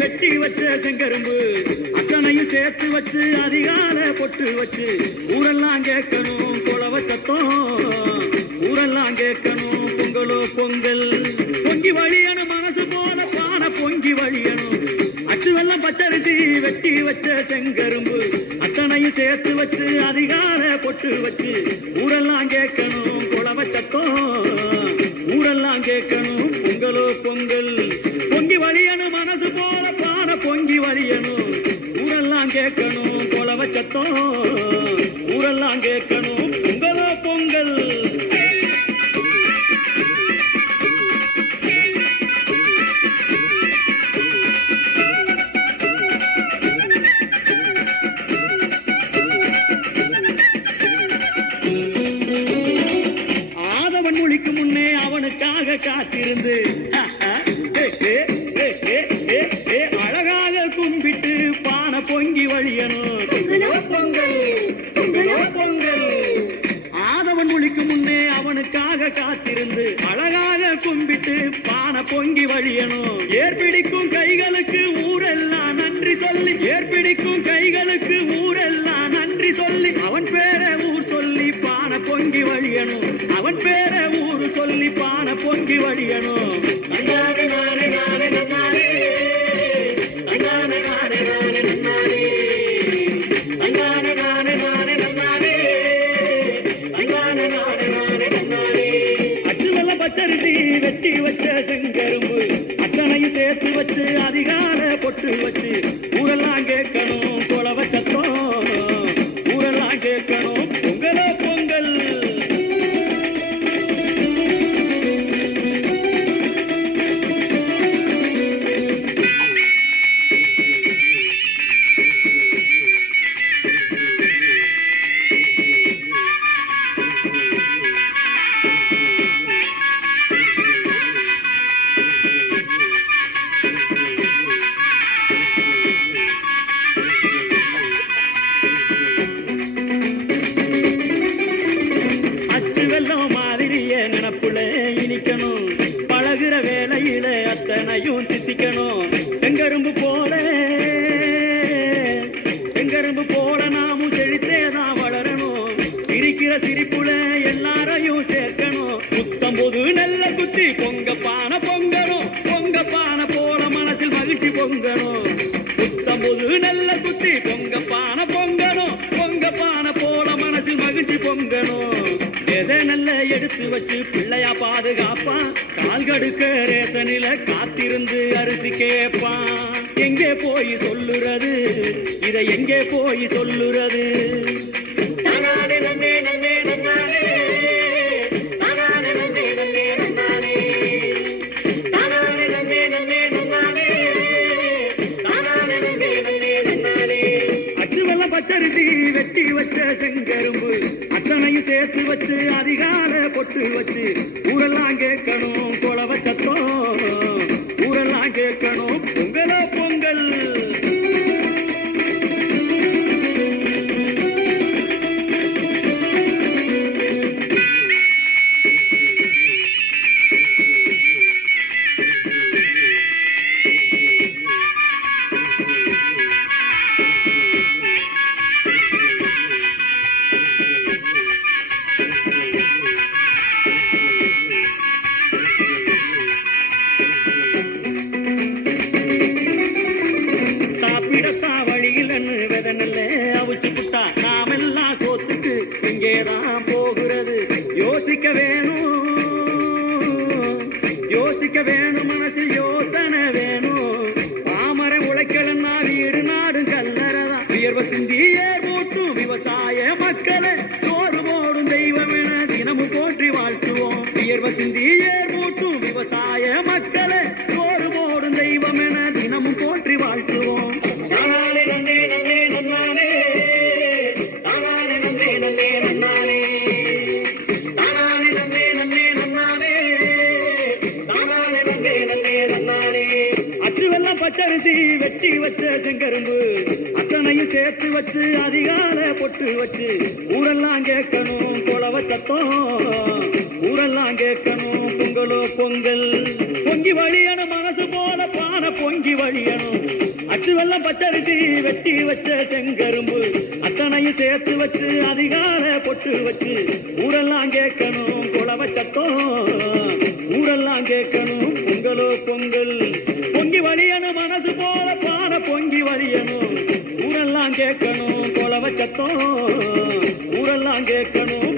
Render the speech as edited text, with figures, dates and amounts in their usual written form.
வெட்டி வச்ச செங்கரும்பு அத்தனையும் சேர்த்து வச்சு அதிகால பொட்டு வச்சு ஊரெல்லாம் கேட்கணும் குளவ சத்தம், ஊரெல்லாம் கேட்கணும் பொங்கலோ பொங்கல். பொங்கி வழியணும் மனசு போல பான பொங்கி வழியணும். அச்சு வெள்ளம் பச்சரிசி வெட்டி வச்ச செங்கரும்பு அத்தனையும் சேர்த்து வச்சு அதிகால பொட்டு வச்சு ஊரெல்லாம் கேட்கணும் குளவ சத்தம், ஊரெல்லாம் கேட்கணும் பொங்கலோ பொங்கல். பொங்கி வழியணும் மனசு போல பான பொங்கி வழியணும். ஊரெல்லாம் கேட்கணும் குளவ சத்தம், ஊரெல்லாம் கேட்கணும் பொங்கலோ பொங்கல். ஆதவன் மொழிக்கு முன்னே அவனுக்காக காத்திருந்து அழகாக கும்பிட்டு பான பொங்கி வழியணும் பொங்கல் பொங்கல். ஆதவன் மொழிக்கு முன்னே அவனுக்காக காத்திருந்து அழகாக கும்பிட்டு பான பொங்கி வழியணும். ஏற்பிடிக்கும் கைகளுக்கு ஊரெல்லாம் நன்றி சொல்லி, ஏற்பிடிக்கும் கைகளுக்கு ஊரெல்லாம் நன்றி சொல்லி அவன் பேர ஊர் சொல்லி பான பொங்கி வழியணும். அவன் பேர ஊர் சொல்லி பான பொங்கி வழியணும். நன்னாரே நானே நானே நன்னாரே, நன்னாரே நானே நானே நன்னாரே, நன்னாரே நானே நானே நன்னாரே, நன்னாரே நானே நானே நன்னாரே. அச்சு வெள்ளம் பச்சரிசி வெட்டி வச்ச செங்கரும்பு அத்தனையும் சேர்த்து வச்சு அதிகால பொட்டு வச்சு ஊரெல்லாம் கேட்கணும் குளவ சத்தம், ஊரெல்லாம் கேட்கணும் பொங்கலோ பொங்கல். இனிக்கணும் பழகுற வேளையில அத்தனையும் தித்திக்கணும். செங்கரும்பு போல நாமும் செழித்தேதான் வளரணும். சிரிக்கிற சிரிப்புல எல்லாரையும் சேர்க்கணும். புத்தம் பொது நெல்ல குத்தி பொங்க பான பொங்கணும். பொங்க பான போல மனசில் மகிழ்ச்சி பொங்கணும். புத்தம் பொது நெல்ல குத்தி பொங்க பான பொங்கணும். பொங்க பான போல மனசில் மகிழ்ச்சி பொங்கணும். எதை நல்ல எடுத்து வச்சு பிள்ளையா பாதுகாப்பான். கால் கடுக்க ரேசனில காத்திருந்து அரிசி கேட்பான். எங்கே போய் சொல்லுறது இதை, எங்கே போய் சொல்லுறது? அச்சு வெள்ளம் பச்சரிசி வெட்டி வச்ச செங்கரும்பு அத்தனையும் சேர்த்து வச்சு அதிகால பொட்டு வச்சு ஊரெல்லாம் கேட்கணும் குளவ சத்தம், ஊரெல்லாம் கேட்கணும் பொங்கலோ பொங்கல். அவிச்சு புட்டா நாமெல்லாம் சோத்துக்கு இங்கேதான் போகிறது. யோசிக்க வேணும் மனசில் யோசனை வேணும். பாமர உழைக்கலன்னா வீடு நாடும் கல்லறதா. உயர்வ சிந்தி ஏற்பூட்டும் விவசாய மக்களை சோறு போடும் தெய்வம் என தினமும் போற்றி வாழ்த்துவோம். உயர்வ சிந்தி ஏற்பூட்டும் விவசாய மக்களை சோறு போடும் தெய்வம் என தினமும் போற்றி வாழ்த்துவோம். பச்சரிசி வெட்டி வச்ச செங்கரும்பு அத்தனையும் சேர்த்து வச்சு அதிகால பொட்டு வச்சு ஊரெல்லாம் கேட்கணும் குளவ சத்தம், ஊரெல்லாம் கேட்கணும் பொங்கலோ பொங்கல். பொங்கி வழியன மனசு போல பான பொங்கி வழியணும் அச்சு வெள்ளம் பச்சரிசி வெட்டி வச்ச செங்கரும்பு அத்தனையும் சேர்த்து வச்சு அதிகார பொட்டு வச்சு ஊரெல்லாம் கேட்கணும் குளவ சத்தம் ஊரெல்லாம் கேட்கணும் பொங்கலோ பொங்கல் பொங்கி வழியணும் மனசு போல பாட பொங்கி வழியணும் ஊரெல்லாம் கேட்கணும் குளவ சத்தம் ஊரெல்லாம் கேட்கணும்